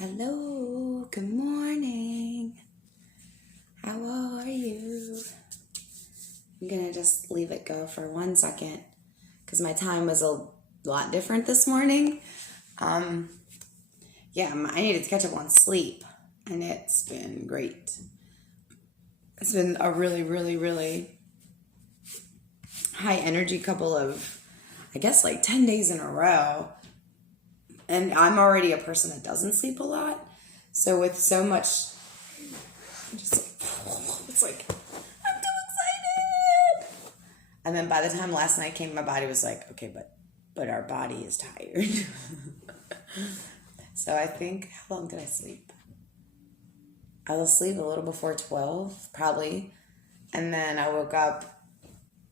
Hello, good morning. How are you? I'm gonna just leave it go for 1 second because my time was a lot different this morning. I needed to catch up on sleep and it's been great. It's been a really, really, really high energy couple of, 10 days in a row. And I'm already a person that doesn't sleep a lot. So with so much, it's like, I'm too excited. And then by the time last night came, my body was like, okay, but our body is tired. So I think, how long did I sleep? I was asleep a little before 12, probably. And then I woke up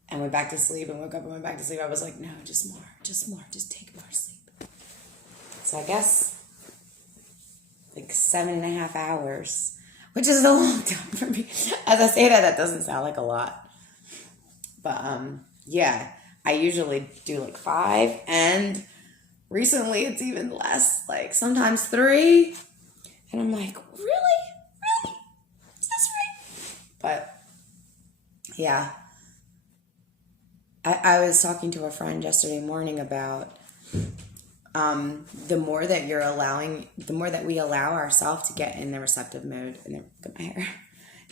and went back to sleep and woke up and went back to sleep. I was like, no, just more, just take more sleep. So I guess like 7.5 hours, which is a long time for me. As I say that doesn't sound like a lot. But I usually do like 5, and recently it's even less, like sometimes 3. And I'm like, really? Is this right? But yeah, I was talking to a friend yesterday morning about the more that we allow ourselves to get in the receptive mode,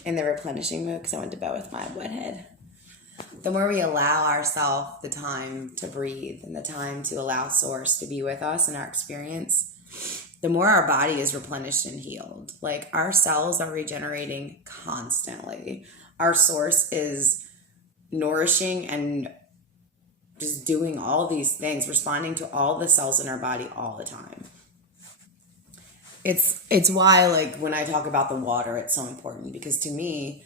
in the replenishing mode, because I went to bed with my wet head. The more we allow ourselves the time to breathe and the time to allow Source to be with us in our experience, the more our body is replenished and healed. Like, our cells are regenerating constantly. Our Source is nourishing and just doing all these things, responding to all the cells in our body all the time. It's why, like, when I talk about the water, it's so important, because to me,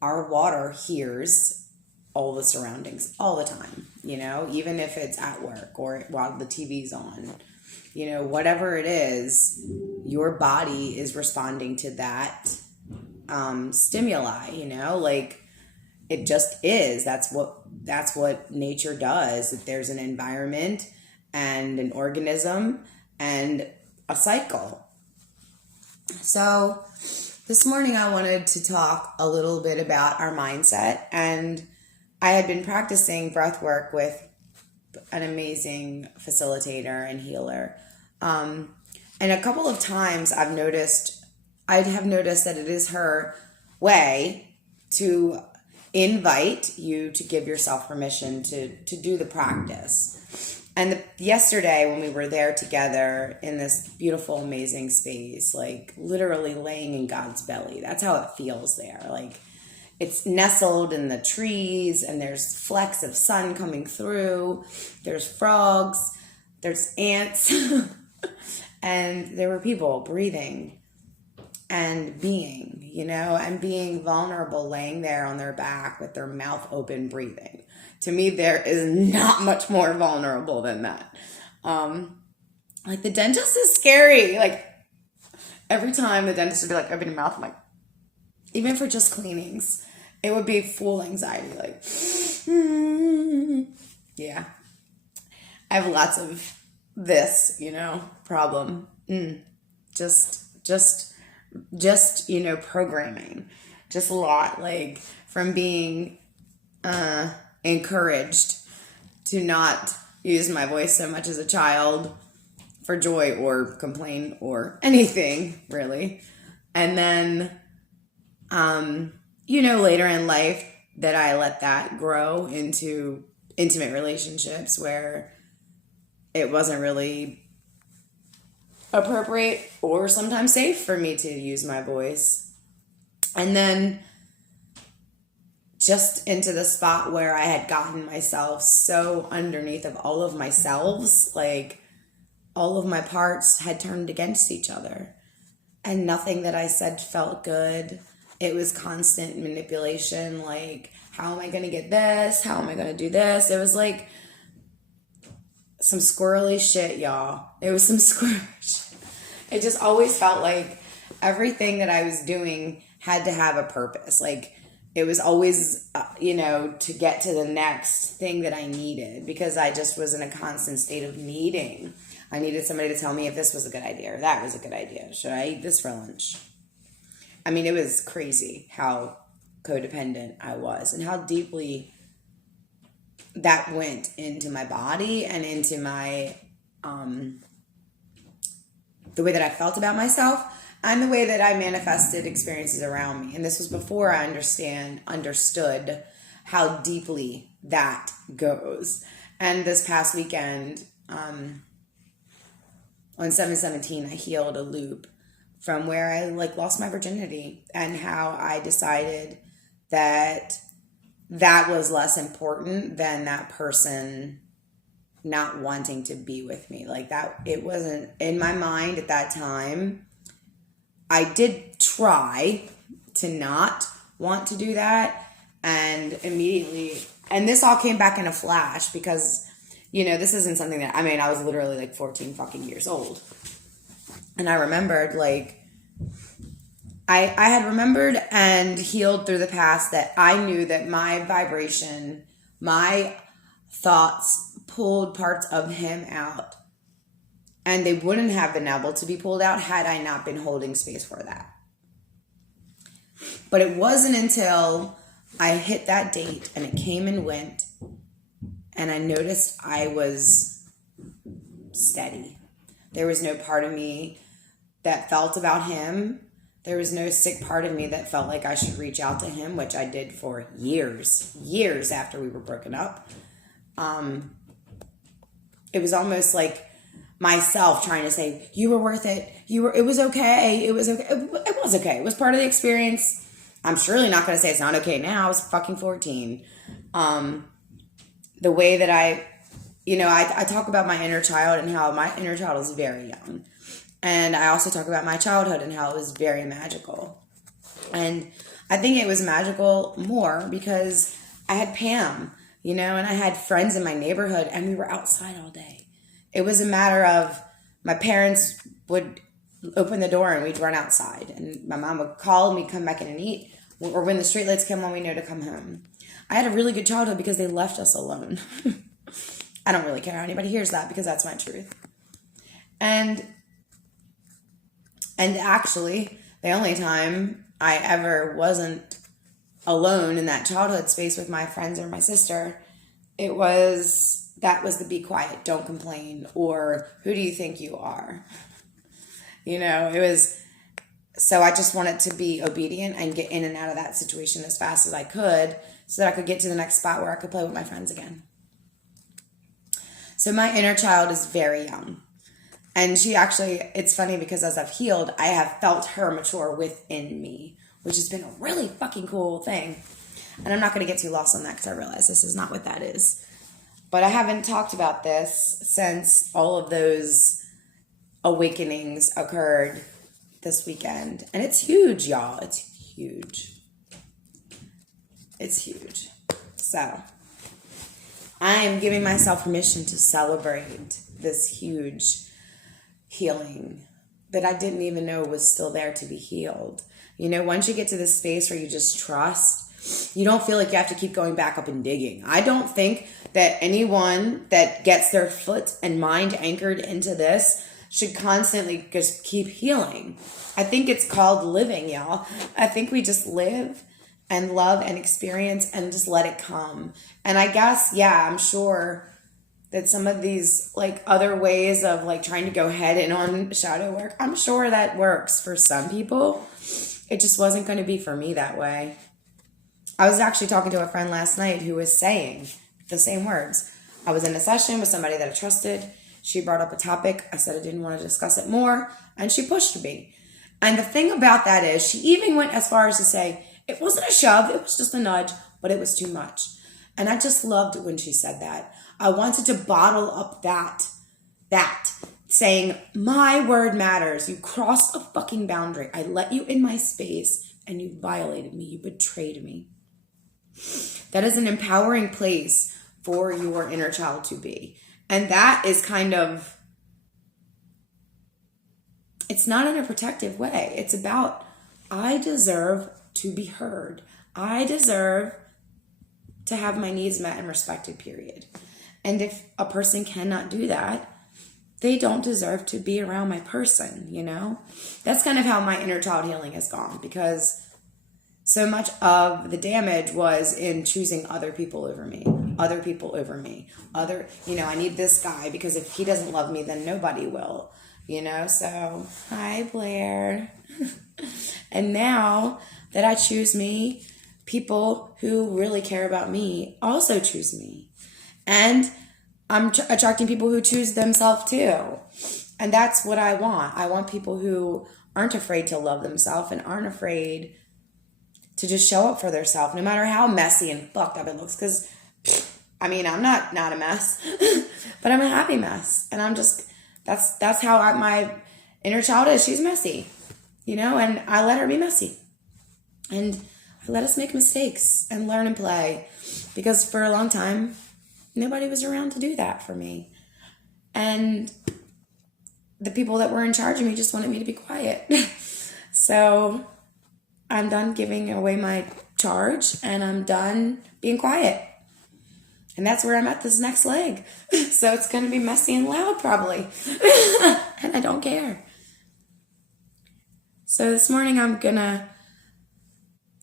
our water hears all the surroundings all the time, even if it's at work or while the TV's on, whatever it is, your body is responding to that stimuli, like, it just is. That's what nature does. If there's an environment and an organism and a cycle. So this morning I wanted to talk a little bit about our mindset, and I had been practicing breath work with an amazing facilitator and healer. And a couple of times I have noticed that it is her way to invite you to give yourself permission to do the practice. And yesterday when we were there together in this beautiful, amazing space, like literally laying in God's belly, that's how it feels there. Like, it's nestled in the trees and there's flecks of sun coming through. There's frogs, there's ants, and there were people breathing and being, and being vulnerable, laying there on their back with their mouth open, breathing. To me, there is not much more vulnerable than that. Like, the dentist is scary. Like, every time the dentist would be like, open your mouth, I'm like, even for just cleanings, it would be full anxiety. Like, yeah. I have lots of this, problem. Just programming, just a lot, like, from being encouraged to not use my voice so much as a child for joy or complain or anything, really. And then, later in life, that I let that grow into intimate relationships where it wasn't really appropriate or sometimes safe for me to use my voice. And then just into the spot where I had gotten myself so underneath of all of myselves, like all of my parts had turned against each other and nothing that I said felt good. It was constant manipulation. Like, how am I going to get this? How am I going to do this? It was like some squirrely shit, y'all. It was some squirrely shit. It just always felt like everything that I was doing had to have a purpose. Like, it was always, to get to the next thing that I needed, because I just was in a constant state of needing. I needed somebody to tell me if this was a good idea or that was a good idea. Should I eat this for lunch? I mean, it was crazy how codependent I was and how deeply that went into my body and into my, the way that I felt about myself and the way that I manifested experiences around me. And this was before I understood how deeply that goes. And this past weekend, on 7/17, I healed a loop from where I lost my virginity and how I decided that was less important than that person not wanting to be with me. It wasn't in my mind at that time. I did try to not want to do that, and immediately, and this all came back in a flash because, this isn't something that, I was literally 14 fucking years old. And I remembered, I had remembered and healed through the past that I knew that my vibration, my thoughts pulled parts of him out. And they wouldn't have been able to be pulled out had I not been holding space for that. But it wasn't until I hit that date and it came and went and I noticed I was steady. There was no part of me that felt about him. There was no sick part of me that felt like I should reach out to him, which I did for years after we were broken up. It was almost like myself trying to say, you were worth it. It was okay. It was okay. It was okay. It was part of the experience. I'm surely not going to say it's not okay now. I was fucking 14. The way that I talk about my inner child and how my inner child is very young. And I also talk about my childhood and how it was very magical. And I think it was magical more because I had Pam, and I had friends in my neighborhood and we were outside all day. It was a matter of my parents would open the door and we'd run outside. And my mom would call and we'd come back in and eat. Or when the streetlights come on, we know to come home. I had a really good childhood because they left us alone. I don't really care how anybody hears that because that's my truth. And actually, the only time I ever wasn't alone in that childhood space with my friends or my sister, that was the be quiet, don't complain, or who do you think you are? It was, so I just wanted to be obedient and get in and out of that situation as fast as I could so that I could get to the next spot where I could play with my friends again. So my inner child is very young. And she actually, it's funny because as I've healed, I have felt her mature within me, which has been a really fucking cool thing. And I'm not going to get too lost on that because I realize this is not what that is. But I haven't talked about this since all of those awakenings occurred this weekend. And it's huge, y'all. It's huge. It's huge. So I am giving myself permission to celebrate this huge healing that I didn't even know was still there to be healed. Once you get to this space where you just trust, you don't feel like you have to keep going back up and digging. I don't think that anyone that gets their foot and mind anchored into this should constantly just keep healing. I think it's called living, y'all. I think we just live and love and experience and just let it come. And I guess, I'm sure that some of these other ways of trying to go head in on shadow work, I'm sure that works for some people. It just wasn't going to be for me that way. I was actually talking to a friend last night who was saying the same words. I was in a session with somebody that I trusted. She brought up a topic. I said I didn't want to discuss it more, and she pushed me. And the thing about that is she even went as far as to say, it wasn't a shove, it was just a nudge, but it was too much. And I just loved when she said that. I wanted to bottle up that saying, my word matters. You crossed a fucking boundary. I let you in my space and you violated me. You betrayed me. That is an empowering place for your inner child to be. And that is kind of, it's not in a protective way. It's about, I deserve to be heard. I deserve to have my needs met and respected, period. And if a person cannot do that, they don't deserve to be around my person, you know? That's kind of how my inner child healing has gone, because so much of the damage was in choosing other people over me. I need this guy because if he doesn't love me, then nobody will, So, hi, Blair. And now that I choose me, people who really care about me also choose me. And I'm attracting people who choose themselves too. And that's what I want. I want people who aren't afraid to love themselves and aren't afraid to just show up for themselves, no matter how messy and fucked up it looks. Because, I'm not a mess, but I'm a happy mess. And I'm just, that's how my inner child is. She's messy, and I let her be messy. And I let us make mistakes and learn and play. Because for a long time, nobody was around to do that for me. And the people that were in charge of me just wanted me to be quiet. So I'm done giving away my charge and I'm done being quiet. And that's where I'm at this next leg. So it's going to be messy and loud probably. And I don't care. So this morning I'm going to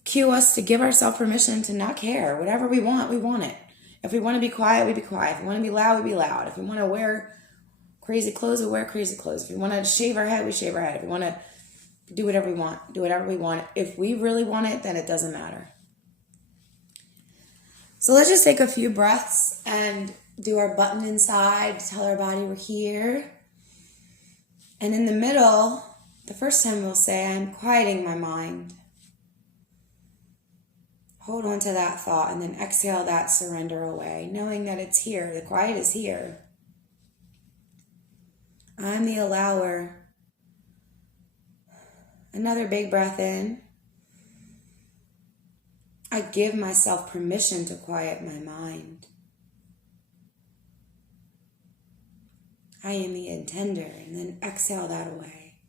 cue us to give ourselves permission to not care. Whatever we want it. If we want to be quiet, we be quiet. If we want to be loud, we be loud. If we want to wear crazy clothes, we wear crazy clothes. If we want to shave our head, we shave our head. If we want to do whatever we want. If we really want it, then it doesn't matter. So let's just take a few breaths and do our button inside to tell our body we're here. And in the middle, the first time we'll say, I'm quieting my mind. Hold on to that thought and then exhale that surrender away, knowing that it's here. The quiet is here. I'm the allower. Another big breath in. I give myself permission to quiet my mind. I am the intender, and then exhale that away.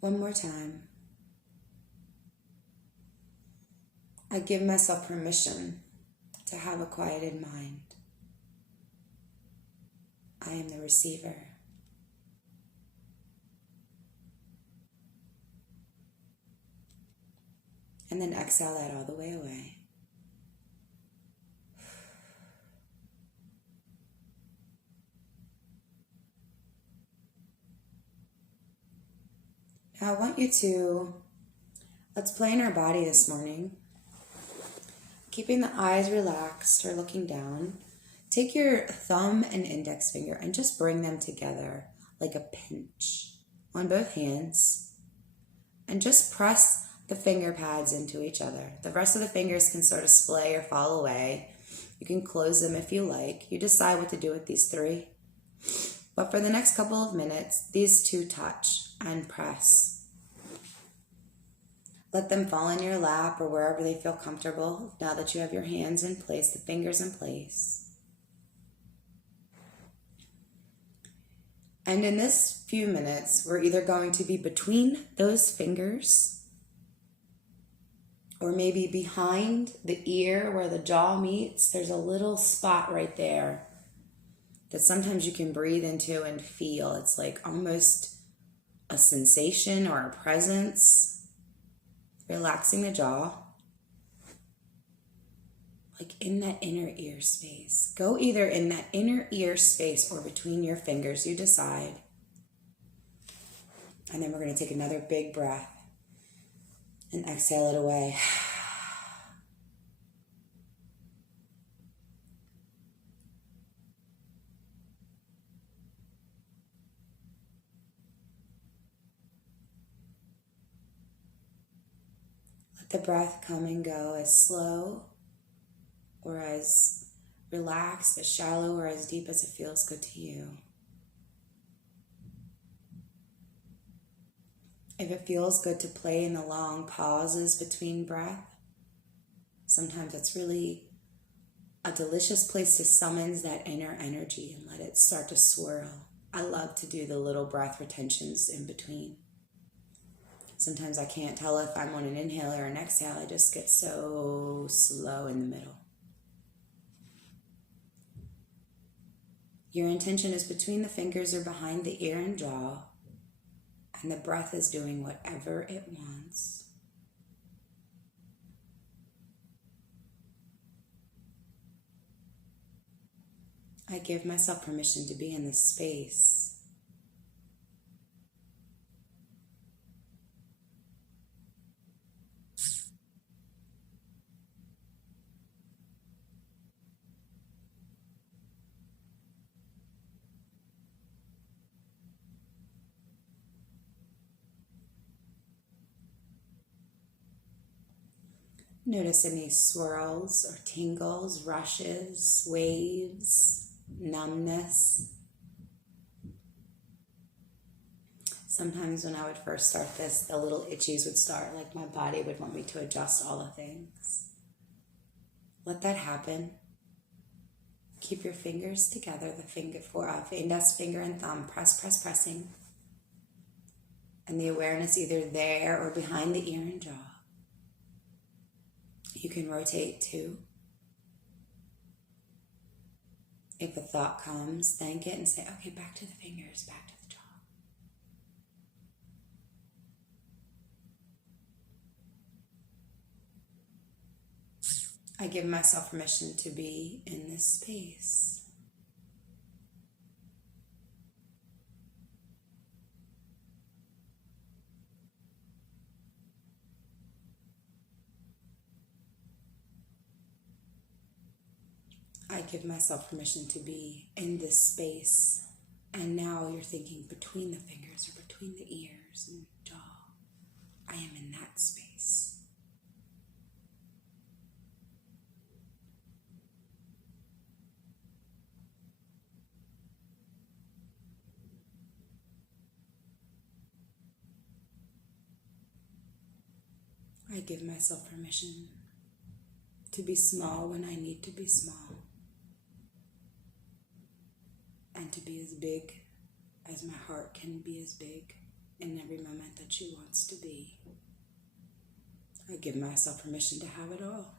One more time. I give myself permission to have a quieted mind. I am the receiver. And then exhale that all the way away. Now I want you to, let's play in our body this morning. Keeping the eyes relaxed or looking down. Take your thumb and index finger and just bring them together like a pinch on both hands. And just press the finger pads into each other. The rest of the fingers can sort of splay or fall away. You can close them if you like. You decide what to do with these three. But for the next couple of minutes, these two touch and press. Let them fall in your lap or wherever they feel comfortable. Now that you have your hands in place, the fingers in place. And in this few minutes, we're either going to be between those fingers or maybe behind the ear where the jaw meets. There's a little spot right there that sometimes you can breathe into and feel. It's like almost a sensation or a presence. Relaxing the jaw. Like in that inner ear space. Go either in that inner ear space or between your fingers. You decide. And then we're going to take another big breath and exhale it away. Let the breath come and go as slow or as relaxed, as shallow, or as deep as it feels good to you. If it feels good to play in the long pauses between breath, sometimes it's really a delicious place to summon that inner energy and let it start to swirl. I love to do the little breath retentions in between. Sometimes I can't tell if I'm on an inhale or an exhale. I just get so slow in the middle. Your intention is between the fingers or behind the ear and jaw, and the breath is doing whatever it wants. I give myself permission to be in this space. Notice any swirls or tingles, rushes, waves, numbness. Sometimes when I would first start this, the little itchies would start, like my body would want me to adjust all the things. Let that happen. Keep your fingers together, index finger and thumb, pressing. And the awareness either there or behind the ear and jaw. You can rotate too. If a thought comes, thank it and say, okay, back to the fingers, back to the jaw. I give myself permission to be in this space. I give myself permission to be in this space. And now you're thinking between the fingers or between the ears and jaw. I am in that space. I give myself permission to be small when I need to be small. And to be as big as my heart can be as big in every moment that she wants to be. I give myself permission to have it all.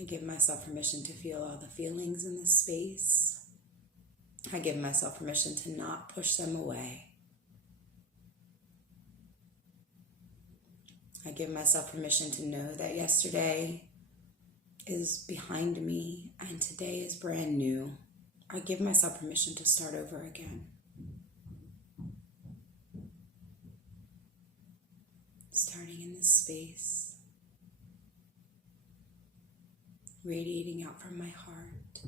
I give myself permission to feel all the feelings in this space. I give myself permission to not push them away. I give myself permission to know that yesterday is behind me and today is brand new. I give myself permission to start over again. Starting in this space, radiating out from my heart,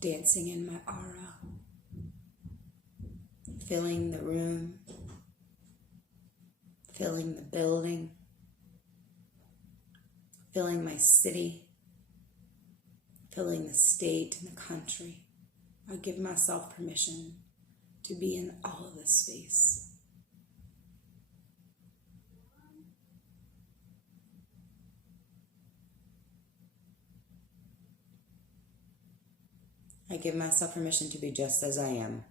dancing in my aura, filling the room, filling the building, filling my city, filling the state and the country. I give myself permission to be in all of this space. I give myself permission to be just as I am.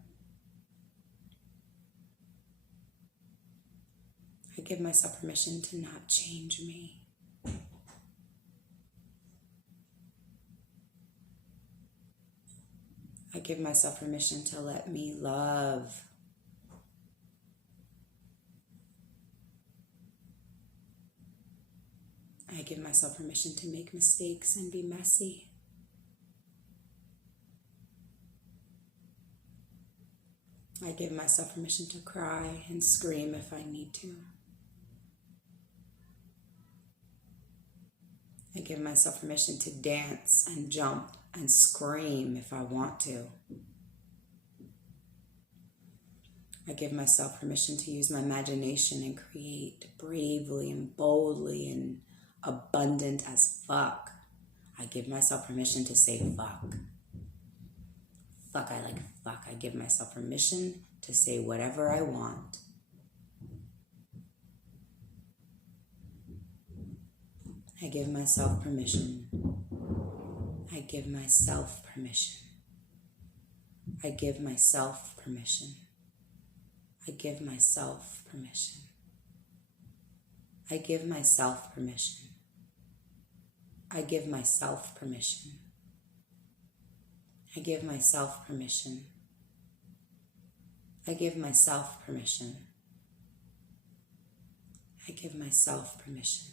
I give myself permission to not change me. I give myself permission to let me love. I give myself permission to make mistakes and be messy. I give myself permission to cry and scream if I need to. I give myself permission to dance and jump and scream if I want to. I give myself permission to use my imagination and create bravely and boldly and abundant as fuck. I give myself permission to say fuck. Fuck, I like fuck. I give myself permission to say whatever I want. I give myself permission. I give myself permission. I give myself permission. I give myself permission. I give myself permission. I give myself permission. I give myself permission. I give myself permission. I give myself permission.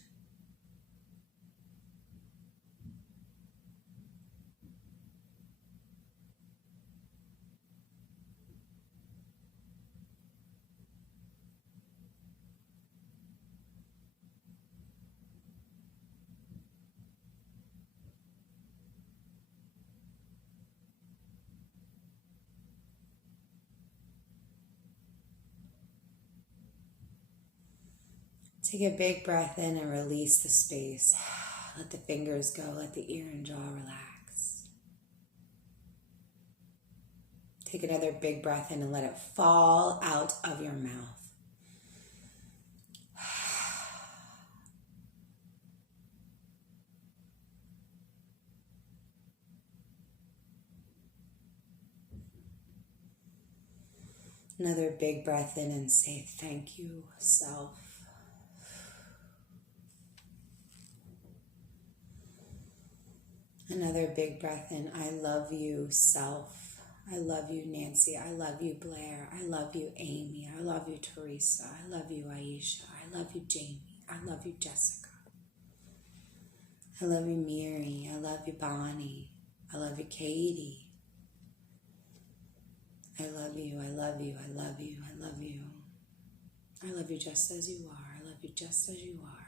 Take a big breath in and release the space. Let the fingers go. Let the ear and jaw relax. Take another big breath in and let it fall out of your mouth. Another big breath in and say, thank you, self. Another big breath in. I love you, self. I love you, Nancy. I love you, Blair. I love you, Amy. I love you, Teresa. I love you, Aisha. I love you, Jamie. I love you, Jessica. I love you, Miri. I love you, Bonnie. I love you, Katie. I love you. I love you. I love you. I love you. I love you just as you are. I love you just as you are.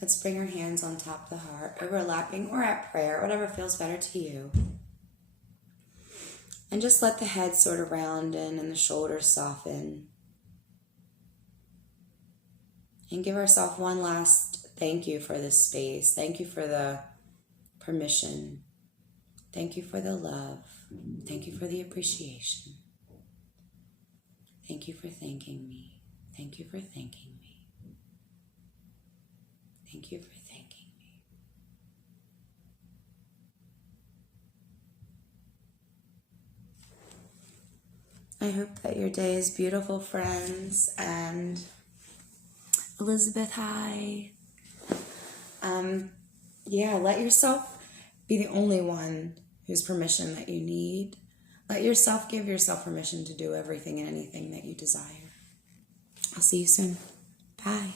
Let's bring our hands on top of the heart, overlapping or at prayer, whatever feels better to you. And just let the head sort of round in and the shoulders soften. And give ourselves one last thank you for this space. Thank you for the permission. Thank you for the love. Thank you for the appreciation. Thank you for thanking me. Thank you for thanking me. Thank you for thanking me. I hope that your day is beautiful, friends. And Elizabeth, hi. Let yourself be the only one whose permission that you need. Let yourself give yourself permission to do everything and anything that you desire. I'll see you soon. Bye.